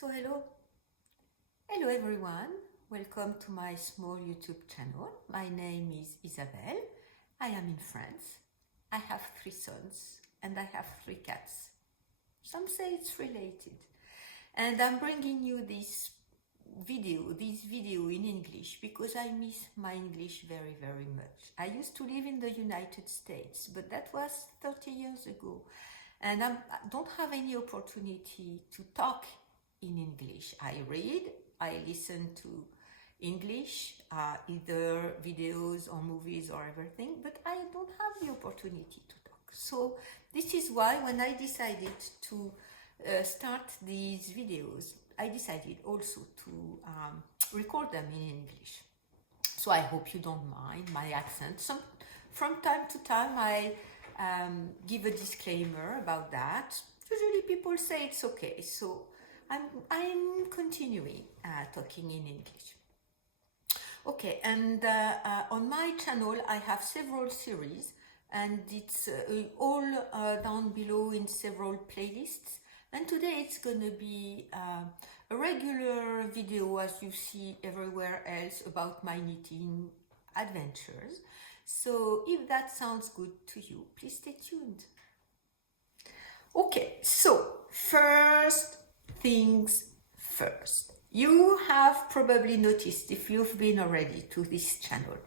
Hello everyone, welcome to my small YouTube channel. My name is Isabelle, I am in France, I have 3 sons and I have 3 cats. Some say it's related. And I'm bringing you this video in English because I miss my English very much. I used to live in the United States, but that was 30 years ago. And I don't have any opportunity to talk in English. I read, I listen to English, either videos or movies or everything, but I don't have the opportunity to talk. So this is why when I decided to start these videos, I decided also to record them in English. So I hope you don't mind my accent. From time to time I give a disclaimer about that. Usually people say it's okay, so I'm continuing talking in English. Okay, and on my channel I have several series, and it's all down below in several playlists. And today it's gonna be a regular video, as you see everywhere else, about my knitting adventures. So if that sounds good to you, please stay tuned. Okay, so first things first. You have probably noticed, if you've been already to this channel,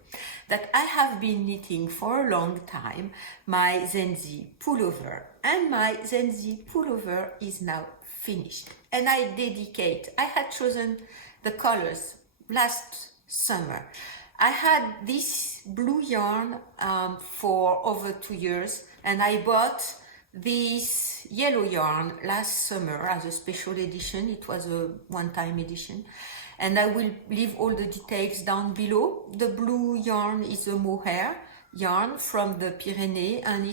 that I have been knitting for a long time my Zenzi Pullover, and my Zenzi Pullover is now finished. And I had chosen the colors last summer. I had this blue yarn for over 2 years, and I bought this yellow yarn last summer as a special edition. It was a one-time edition, and I will leave all the details down below. The blue yarn is a mohair yarn from the Pyrenees, and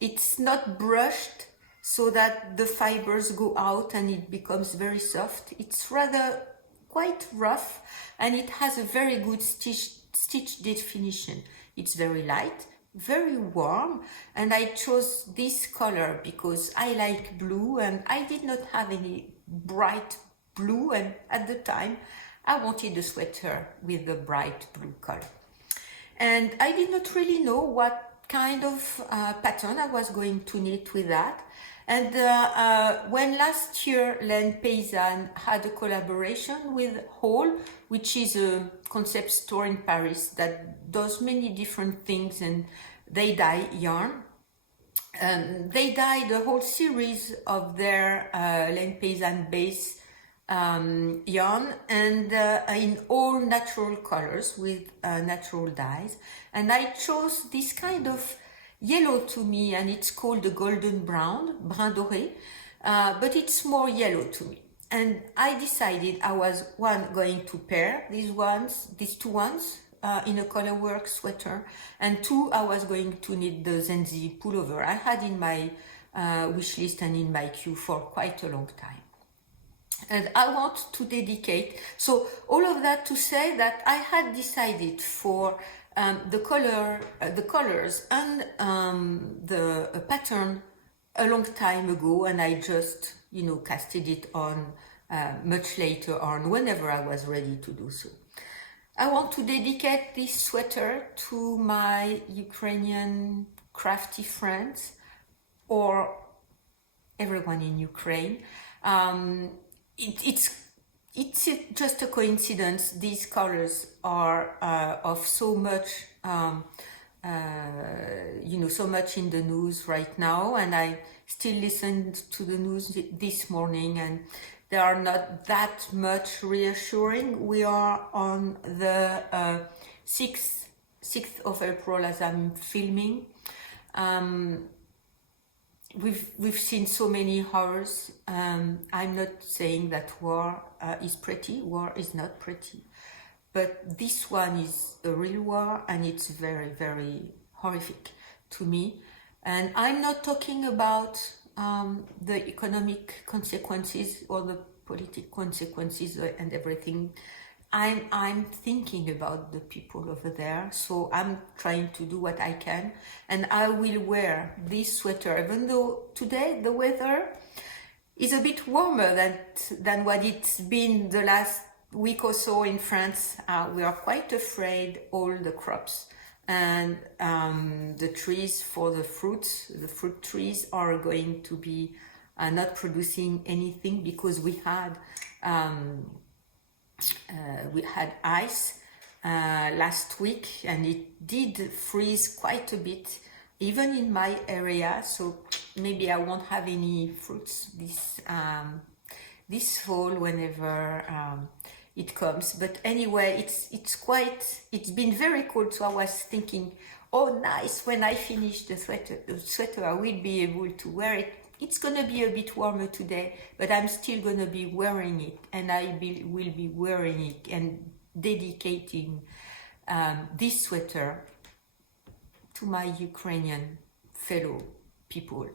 it's not brushed so that the fibers go out and it becomes very soft. It's rather quite rough, and it has a very good stitch definition. It's very light, very warm, and I chose this color because I like blue, and I did not have any bright blue, and at the time I wanted a sweater with a bright blue color. And I did not really know what kind of pattern I was going to knit with that. And when last year Laine Paysanne had a collaboration with Hall, which is a concept store in Paris that does many different things, and they dye yarn. They dyed a whole series of their Laine Paysanne base yarn, and in all natural colors with natural dyes. And I chose this kind of yellow to me, and it's called the golden brown, brun doré, but it's more yellow to me. And I decided I was going to pair these two ones in a colorwork sweater, and 2 I was going to knit the Zhenzi Pullover. I had in my wish list and in my queue for quite a long time. And I want to dedicate, so all of that to say that I had decided for the colors and the pattern a long time ago, and I just, casted it on much later on, whenever I was ready to do so. I want to dedicate this sweater to my Ukrainian crafty friends, or everyone in Ukraine. It's just a coincidence. These colors are of so much, so much in the news right now, and I still listened to the news this morning, and they are not that much reassuring. We are on the 6th of April as I'm filming. We've seen so many horrors. I'm not saying that war is pretty. War is not pretty. But this one is a real war, and it's very horrific to me. And I'm not talking about the economic consequences or the political consequences and everything. I'm thinking about the people over there, so I'm trying to do what I can, and I will wear this sweater, even though today the weather is a bit warmer than what it's been the last week or so in France. We are quite afraid all the crops and the trees for the fruit trees are going to be not producing anything, because we had ice last week, and it did freeze quite a bit even in my area, so maybe I won't have any fruits this fall whenever it comes. But anyway, it's been very cold, so I was thinking, oh nice, when I finish the sweater I will be able to wear it. It's gonna be a bit warmer today, but I'm still gonna be wearing it, and will be wearing it and dedicating this sweater to my Ukrainian fellow people,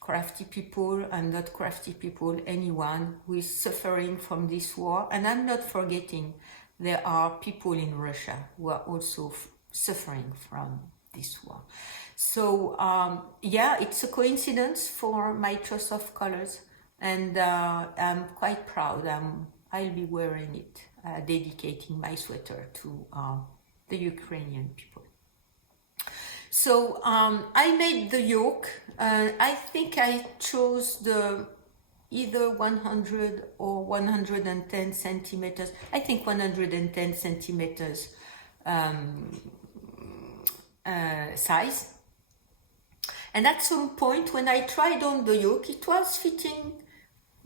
crafty people and not crafty people, anyone who is suffering from this war. And I'm not forgetting there are people in Russia who are also suffering from this war. So yeah, it's a coincidence for my choice of colors, and I'm quite proud. I'll be wearing it, dedicating my sweater to the Ukrainian people. So I made the yoke. I think I chose the either 100 or 110 centimeters. I think 110 centimeters size. And at some point when I tried on the yoke, it was fitting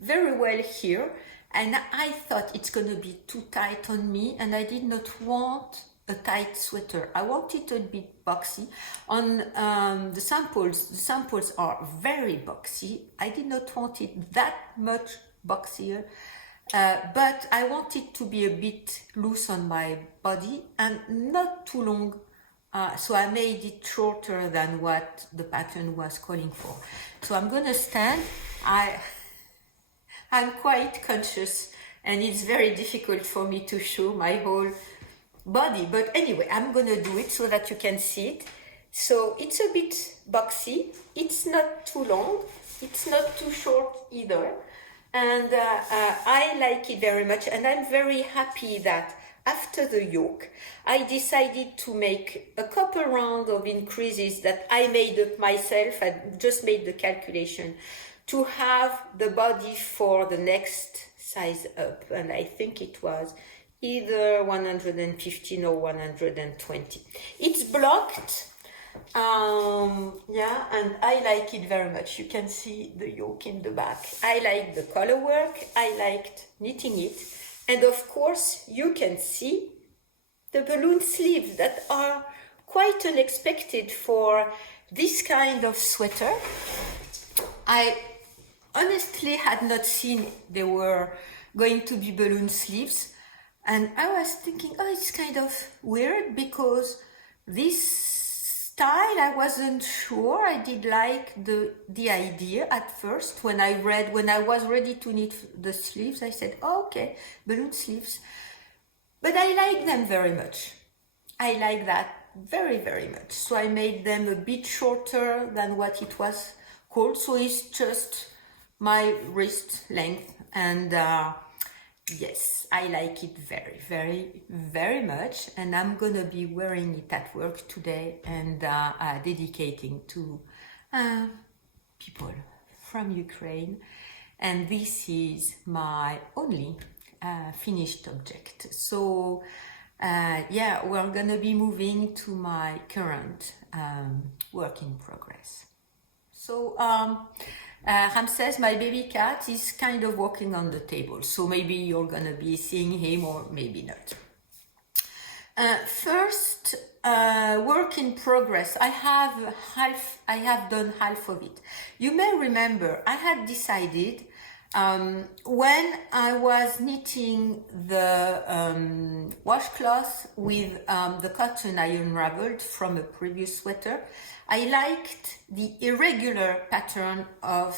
very well here. And I thought it's going to be too tight on me, and I did not want a tight sweater. I wanted a bit boxy. On the samples are very boxy. I did not want it that much boxier, but I wanted to be a bit loose on my body and not too long. So I made it shorter than what the pattern was calling for. So I'm gonna stand. I'm quite conscious, and it's very difficult for me to show my whole body, but anyway, I'm gonna do it so that you can see it. So it's a bit boxy, it's not too long, it's not too short either, and I like it very much. And I'm very happy that after the yoke I decided to make a couple rounds of increases that I made up myself. I just made the calculation to have the body for the next size up, and I think it was either 115 or 120. It's blocked, yeah, and I like it very much. You can see the yoke in the back. I like the color work, I liked knitting it, and of course you can see the balloon sleeves that are quite unexpected for this kind of sweater. I honestly had not seen there were going to be balloon sleeves, and I was thinking, oh, it's kind of weird, because this style, I wasn't sure. I did like the idea at first. When I was ready to knit the sleeves, I said, oh, okay, balloon sleeves. But I like them very much. I like that very, very much. So I made them a bit shorter than what it was called. So it's just my wrist length, and yes, I like it very, very, very much, and I'm gonna be wearing it at work today and dedicating to people from Ukraine. And this is my only finished object. So yeah, we're gonna be moving to my current work in progress. So Ramses, my baby cat, is kind of walking on the table, so maybe you're gonna be seeing him or maybe not. First, work in progress. I have done half of it. You may remember I had decided when I was knitting the washcloth with the cotton I unraveled from a previous sweater, I liked the irregular pattern of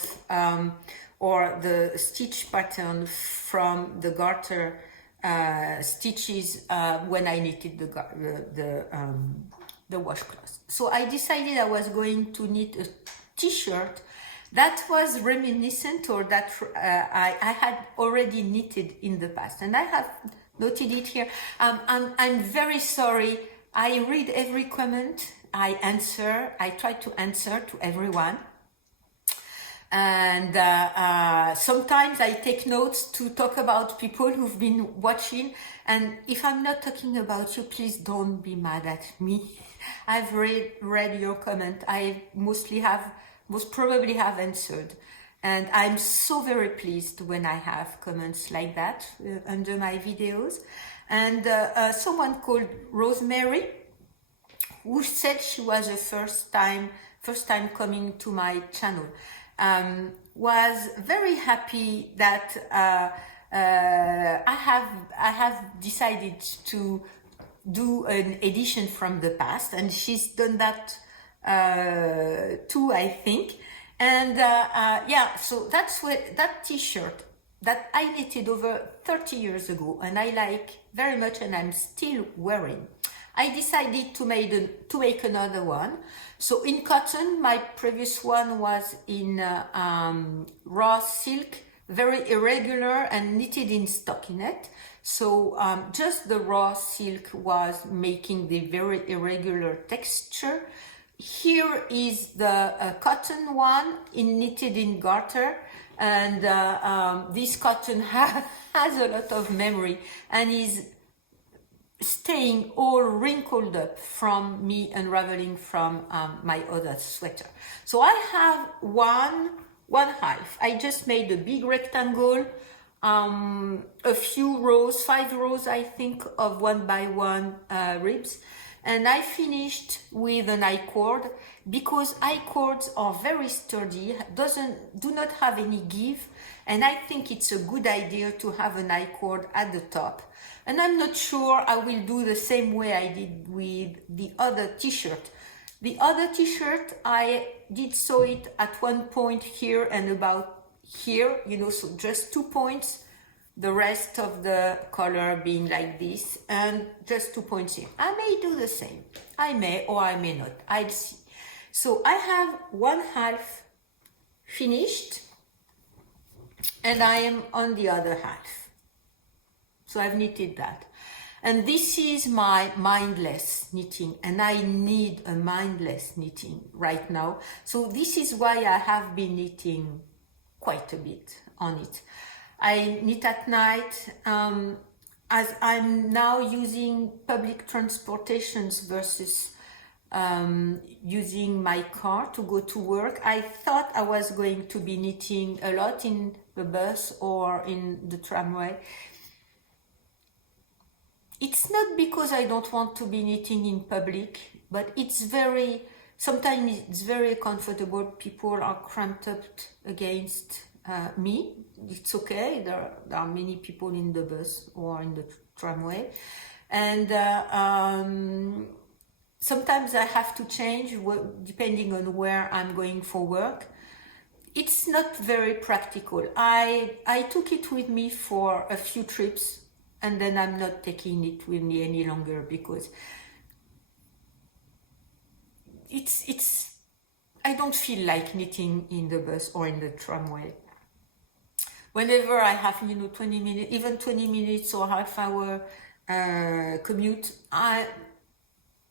or the stitch pattern from the garter stitches when I knitted the washcloth. So I decided I was going to knit a t-shirt that was reminiscent, or that I had already knitted in the past, and I have noted it here. I'm very sorry. I read every comment. I try to answer to everyone. And sometimes I take notes to talk about people who've been watching. And if I'm not talking about you, please don't be mad at me. I've read your comment. I most probably have answered. And I'm so very pleased when I have comments like that under my videos. And someone called Rosemary, who said she was the first time coming to my channel, was very happy that I have decided to do an edition from the past, and she's done that too, I think. And yeah, so that's what that t-shirt that I knitted over 30 years ago, and I like very much, and I'm still wearing. I decided to make another one. So in cotton, my previous one was in raw silk, very irregular and knitted in stockinette. So just the raw silk was making the very irregular texture. Here is the cotton one knitted in garter, and this cotton has a lot of memory and is staying all wrinkled up from me unraveling from my other sweater. So I have one half. I just made a big rectangle, a few rows, 5 rows I think, of 1 by 1 ribs, and I finished with an I-cord, because I-cords are very sturdy, do not have any give, and I think it's a good idea to have an I-cord at the top. And I'm not sure I will do the same way I did with the other t-shirt. The other t-shirt, I did sew it at one point here and about here, you know, so just 2 points, the rest of the color being like this, and just 2 points here. I may do the same. I may or I may not. I'll see. So I have one half finished, and I am on the other half. So I've knitted that. And this is my mindless knitting, and I need a mindless knitting right now. So this is why I have been knitting quite a bit on it. I knit at night, as I'm now using public transportations versus using my car to go to work. I thought I was going to be knitting a lot in the bus or in the tramway. It's not because I don't want to be knitting in public, but sometimes it's very comfortable. People are cramped up against me. It's okay. There are many people in the bus or in the tramway. And sometimes I have to change depending on where I'm going for work. It's not very practical. I took it with me for a few trips, and then I'm not taking it with me any longer, because I don't feel like knitting in the bus or in the tramway. Whenever I have, 20 minutes, even 20 minutes or half hour commute,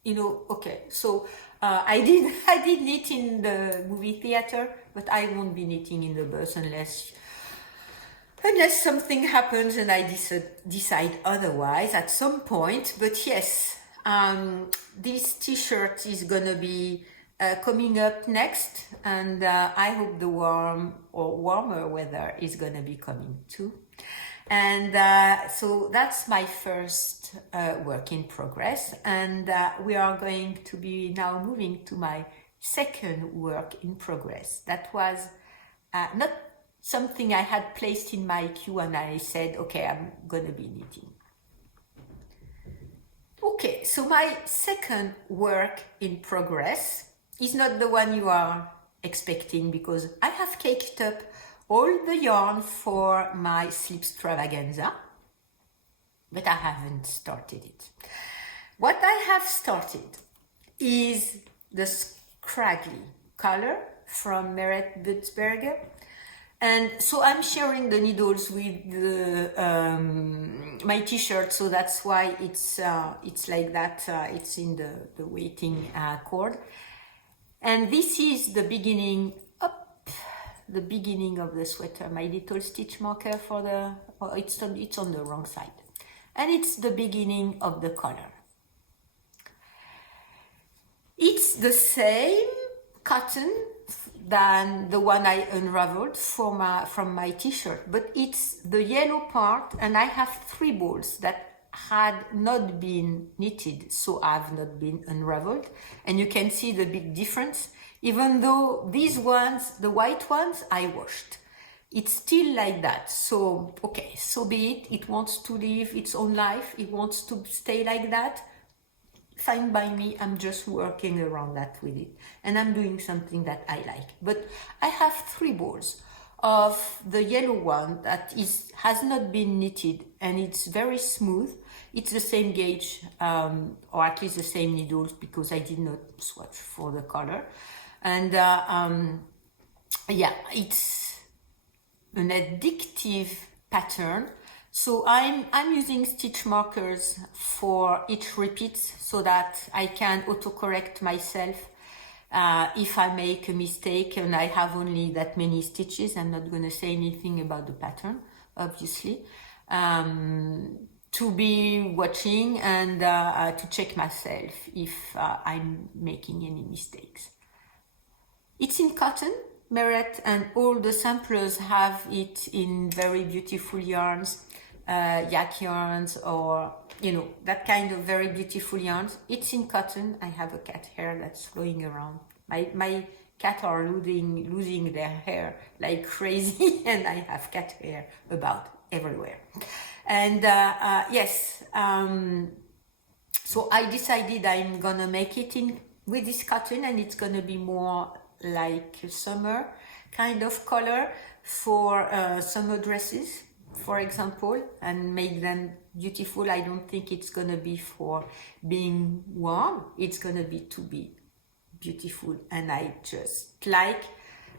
okay. So I did knit in the movie theater, but I won't be knitting in the bus unless something happens and I decide otherwise at some point. But yes, this t-shirt is gonna be coming up next, and I hope the warmer weather is gonna be coming too. And so that's my first work in progress, and we are going to be now moving to my second work in progress. That was not something I had placed in my queue, and I said, okay, I'm gonna be knitting. Okay, so my second work in progress is not the one you are expecting, because I have caked up all the yarn for my Slipstravaganza, but I haven't started it. What I have started is the scraggly color from Meret Butzberger. And so I'm sharing the needles with my t-shirt, so that's why it's like that. It's in the waiting cord. And this is the beginning of the sweater. My little stitch marker for the, oh, it's on the wrong side. And it's the beginning of the color. It's the same cotton than the one I unraveled from my t-shirt, but it's the yellow part, and I have 3 balls that had not been knitted, so I've not been unraveled, and you can see the big difference. Even though these ones, the white ones, I washed, it's still like that. So okay, so be it. It wants to live its own life, it wants to stay like that. Fine by me. I'm just working around that with it, and I'm doing something that I like. But I have 3 balls of the yellow one that has not been knitted, and it's very smooth. It's the same gauge, or at least the same needles, because I did not swatch for the color. And yeah, it's an addictive pattern. So I'm using stitch markers for each repeat, so that I can autocorrect myself if I make a mistake and I have only that many stitches. I'm not going to say anything about the pattern, obviously, to be watching and to check myself if I'm making any mistakes. It's in cotton, Meret, and all the samplers have it in very beautiful yarns. Yak yarns, or that kind of very beautiful yarns. It's in cotton. I have a cat hair that's flowing around. My cat are losing their hair like crazy, and I have cat hair about everywhere. And yes, so I decided I'm gonna make it in with this cotton, and it's gonna be more like a summer kind of color for summer dresses, for example, and make them beautiful. I don't think it's gonna be for being warm. It's gonna be to be beautiful, and I just like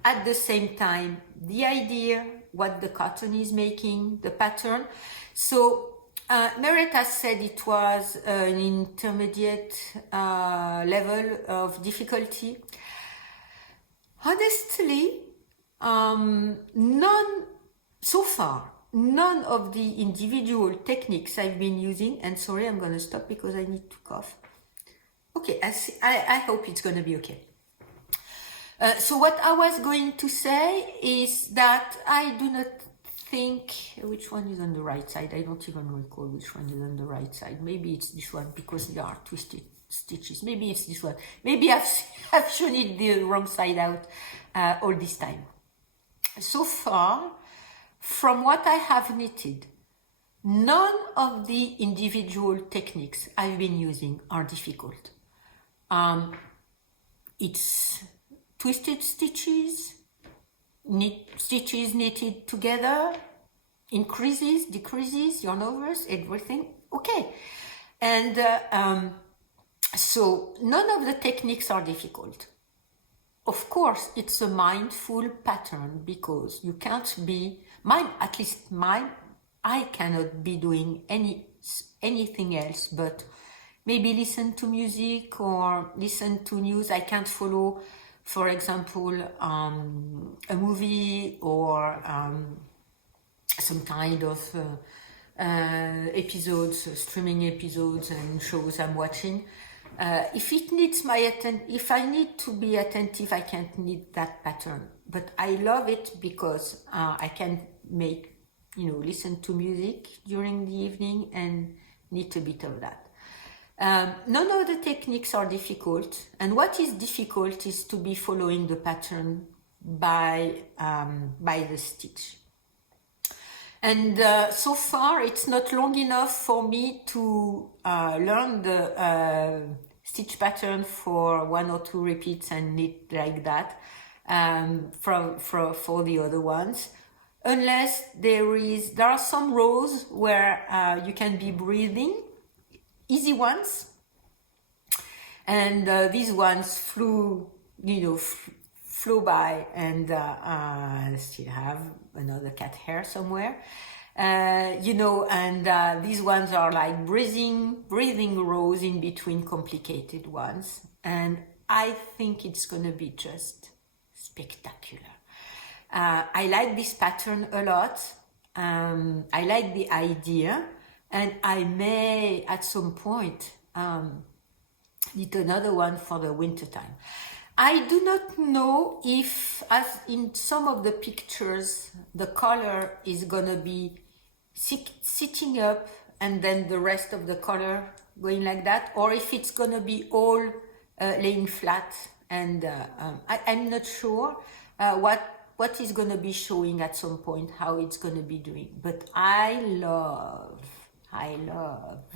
at the same time the idea what the cotton is making, the pattern. So Meret has said it was an intermediate level of difficulty. Honestly, none of the individual techniques I've been using, and sorry, I'm going to stop because I need to cough. Okay, I hope it's going to be okay. So what I was going to say is that I do not think, which one is on the right side? I don't even recall which one is on the right side. Maybe it's this one because there are twisted stitches. Maybe it's this one. Maybe I've shown it the wrong side out all this time. So far, from what I have knitted, none of the individual techniques I've been using are difficult. It's twisted stitches, stitches knitted together, increases, decreases, yarn overs, everything, okay. And so none of the techniques are difficult. Of course, it's a mindful pattern, because you can't be, I cannot be doing anything else but maybe listen to music or listen to news. I can't follow, for example, a movie or some kind of episodes, streaming episodes and shows I'm watching. If it needs if I need to be attentive, I can't knit that pattern. But I love it because I can make, listen to music during the evening and knit a bit of that. None of the techniques are difficult, and what is difficult is to be following the pattern by the stitch. And so far, it's not long enough for me to learn the stitch pattern for 1 or 2 repeats and knit like that for the other ones. Unless there are some rows where you can be breathing, easy ones, and these ones flew flew by, and I still have another cat hair somewhere. You know, and these ones are like breathing rows in between complicated ones. And I think it's gonna be just spectacular. I like this pattern a lot. I like the idea, and I may at some point knit another one for the winter time. I do not know if, as in some of the pictures, the color is gonna be sitting up and then the rest of the color going like that, or if it's gonna be all laying flat. And I'm not sure what is gonna be showing at some point, how it's gonna be doing. But I love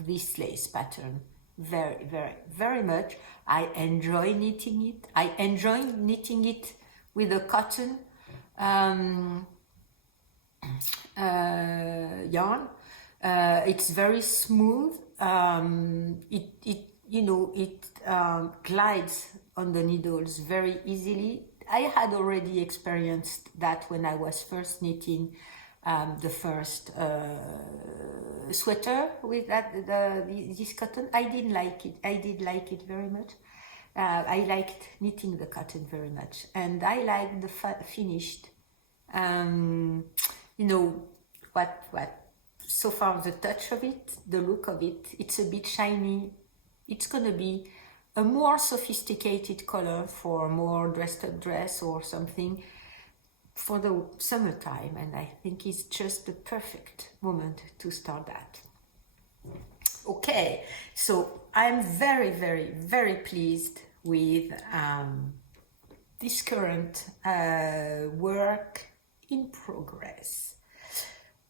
this lace pattern very much. I enjoy knitting it. I enjoy knitting it with a cotton yarn. It's very smooth. It glides on the needles very easily. I had already experienced that when I was first knitting the first sweater with this cotton. I didn't like it. I did like it very much. I liked knitting the cotton very much, and I like the finished. You know what? So far, the touch of it, the look of it, it's a bit shiny. It's gonna be a more sophisticated color for a more dressed up dress or something for the summertime, and I think it's just the perfect moment to start that. Okay, so I'm very pleased with this current work in progress.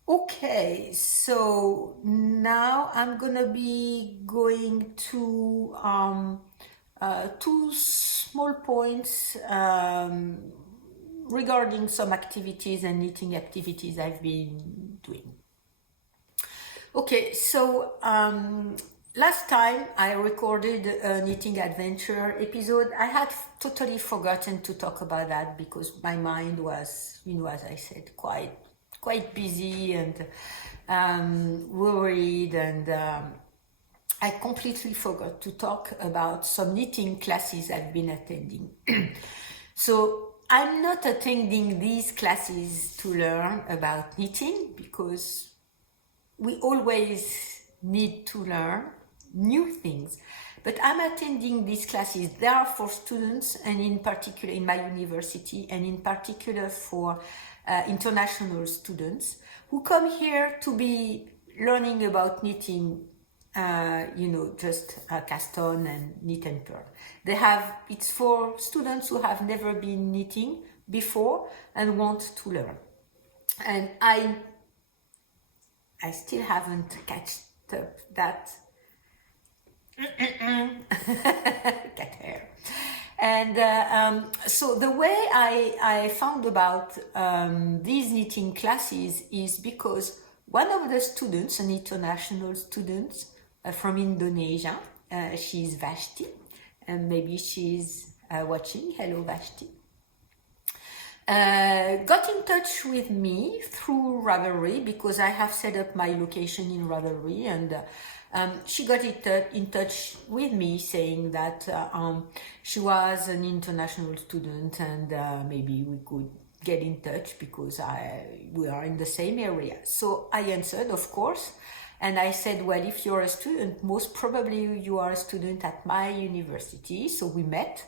Okay, so now I'm gonna be going to two small points regarding some activities and knitting activities I've been doing. Okay, so last time I recorded a knitting adventure episode. I had totally forgotten to talk about that because my mind was, you know, as I said, quite busy and worried, and I completely forgot to talk about some knitting classes I've been attending. So I'm not attending these classes to learn about knitting, because we always need to learn new things. But I'm attending these classes. They are for students, and in particular in my university, and in particular for international students who come here to be learning about knitting, you know, just cast on and knit and purl. It's for students who have never been knitting before and want to learn. And I still haven't catched up that cat hair. And so the way I found about these knitting classes is because one of the students, an international student from Indonesia, she's Vashti, and maybe she's watching. Hello, Vashti. Got in touch with me through Ravelry, because I have set up my location in Ravelry, and she got in touch with me saying that she was an international student, and maybe we could get in touch because we are in the same area. So I answered, of course, and I said, well, if you're a student, most probably you are a student at my university. So we met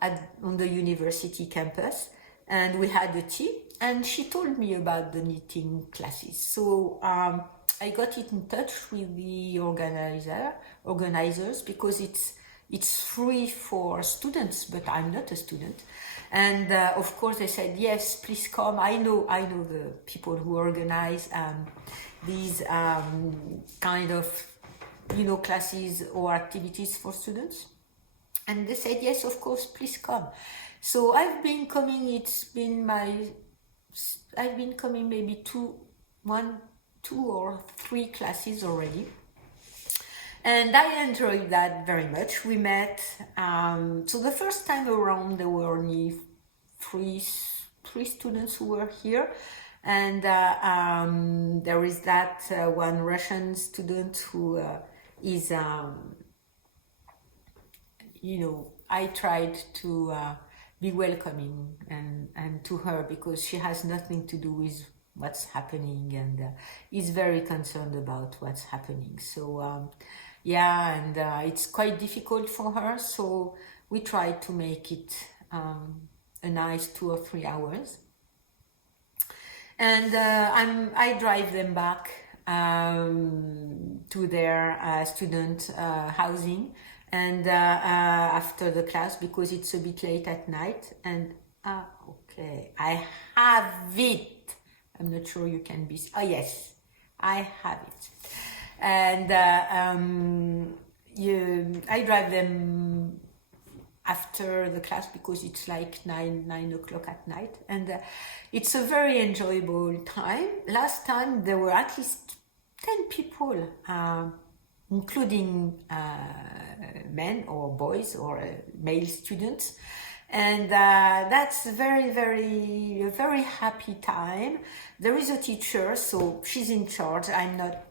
on the university campus, and we had a tea, and she told me about the knitting classes. So I got in touch with the organizers, because it's free for students, but I'm not a student. And of course they said, yes, please come. I know the people who organize these kind of, you know, classes or activities for students. And they said, yes, of course, please come. So I've been coming, I've been coming maybe two or three classes already. And I enjoyed that very much. We met, so the first time around there were only three students who were here. And there is that one Russian student who is, I tried to be welcoming and to her, because she has nothing to do with what's happening, and is very concerned about what's happening. So yeah, and it's quite difficult for her, so we tried to make it a nice 2 or 3 hours. And I drive them back to their student housing, and after the class, because it's a bit late at night. And okay, I have it. I'm not sure you can be. Oh yes, I have it. And I drive them after the class, because it's like 9 o'clock at night, and it's a very enjoyable time. Last time there were at least 10 people, including men or boys or male students, and that's a very happy time. There is a teacher, so she's in charge. I'm not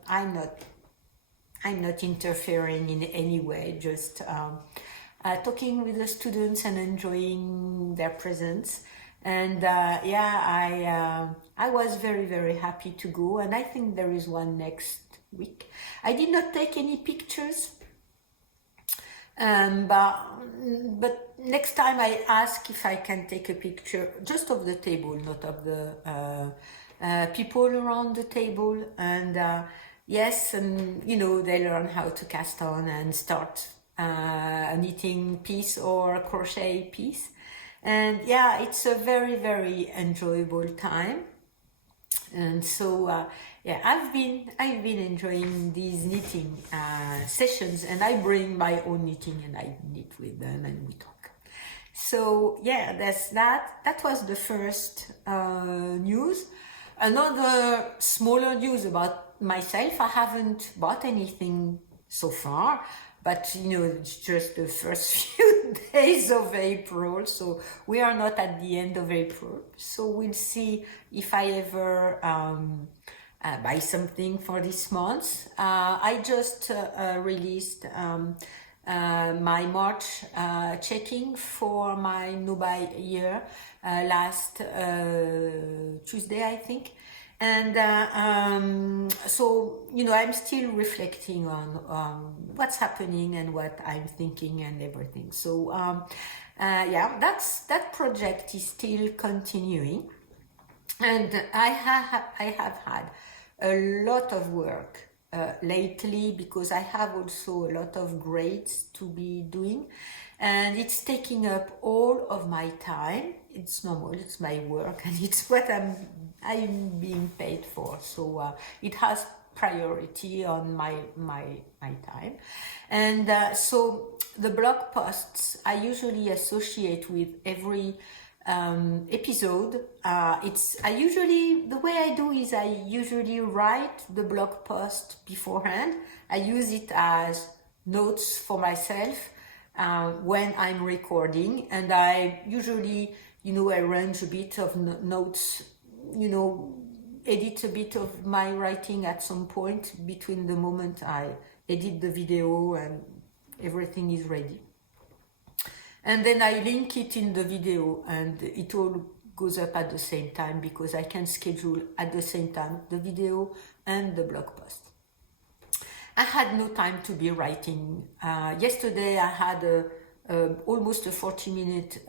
interfering in any way, just talking with the students and enjoying their presence. And yeah, I was very happy to go, and I think there is one next week. I did not take any pictures, but next time I ask if I can take a picture just of the table, not of the people around the table. And yes, and they learn how to cast on and start a knitting piece or a crochet piece. And yeah, it's a very enjoyable time. And so yeah, I've been enjoying these knitting sessions, and I bring my own knitting and I knit with them and we talk. So yeah, that's that was the first news. Another smaller news about myself: I haven't bought anything so far, but it's just the first few days of April, so we are not at the end of April. So we'll see if I ever buy something for this month. I just released my March checking for my no-buy year last Tuesday, I think. And so I'm still reflecting on what's happening and what I'm thinking and everything. So yeah, that project is still continuing, and I have had a lot of work lately, because I have also a lot of grades to be doing, and it's taking up all of my time. It's normal, it's my work, and it's what I'm being paid for, so it has priority on my time. And so the blog posts I usually associate with every episode. The way I do is I usually write the blog post beforehand. I use it as notes for myself when I'm recording, and I usually arrange a bit of notes, edit a bit of my writing at some point between the moment I edit the video and everything is ready. And then I link it in the video, and it all goes up at the same time, because I can schedule at the same time the video and the blog post. I had no time to be writing. Yesterday I had almost a 40-minute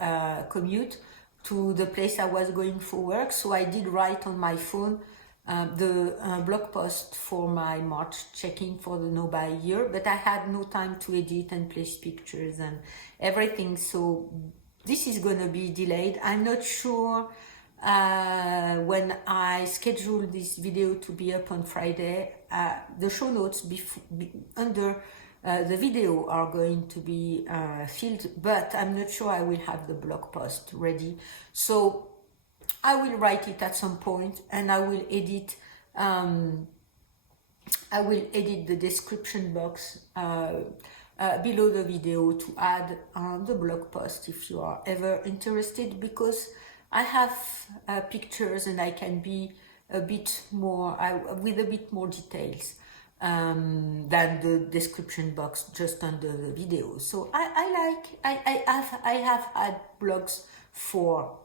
commute to the place I was going for work, so I did write on my phone the blog post for my March checking for the no-buy year, but I had no time to edit and place pictures and everything, so this is gonna be delayed. I'm not sure when I schedule this video to be up on Friday. The show notes under the video are going to be filled, but I'm not sure I will have the blog post ready. So I will write it at some point, and I will edit the description box below the video to add the blog post if you are ever interested, because I have pictures and I can be a bit more, with a bit more details than the description box just under the video. So I have had blogs for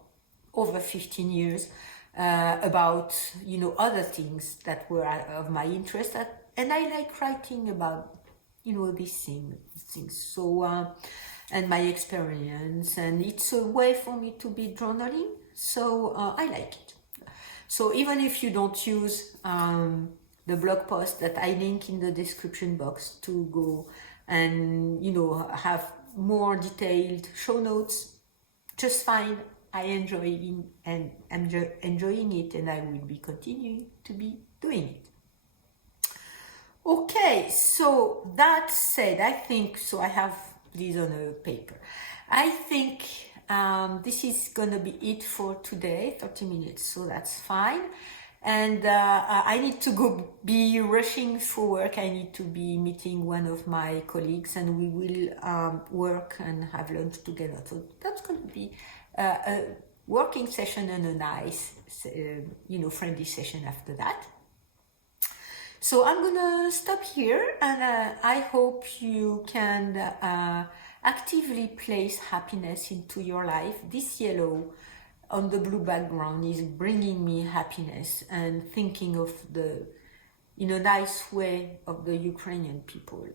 over 15 years about, you know, other things that were of my interest, and I like writing about, you know, these things. So and my experience, and it's a way for me to be journaling. So I like it. So even if you don't use the blog post that I link in the description box to go and, you know, have more detailed show notes, just fine. I enjoying and I'm enjoying it, and I will be continuing to be doing it. Okay, so that said, I think, so I have these on a paper. I think this is gonna be it for today, 30 minutes, so that's fine. And I need to be rushing for work. I need to be meeting one of my colleagues, and we will work and have lunch together. So that's going to be a working session and a nice, you know, friendly session after that. So I'm gonna stop here, and I hope you can actively place happiness into your life. This yellow on the blue background is bringing me happiness, and thinking of the, in a nice way, of the Ukrainian people.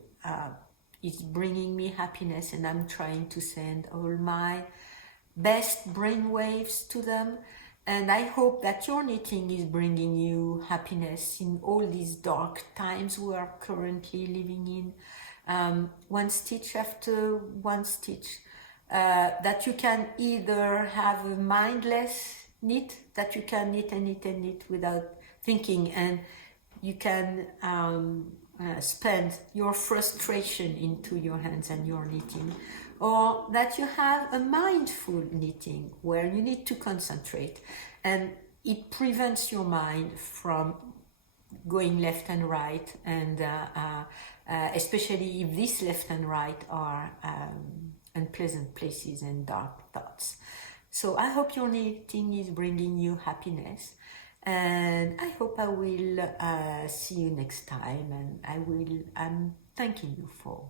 It's bringing me happiness, and I'm trying to send all my best brainwaves to them. And I hope that your knitting is bringing you happiness in all these dark times we are currently living in. One stitch after one stitch, that you can either have a mindless knit, that you can knit and knit and knit without thinking, and you can spend your frustration into your hands and your knitting, or that you have a mindful knitting where you need to concentrate, and it prevents your mind from going left and right, and especially if this left and right are unpleasant places and dark thoughts. So I hope your knitting is bringing you happiness, and I hope I will see you next time, and I'm thanking you for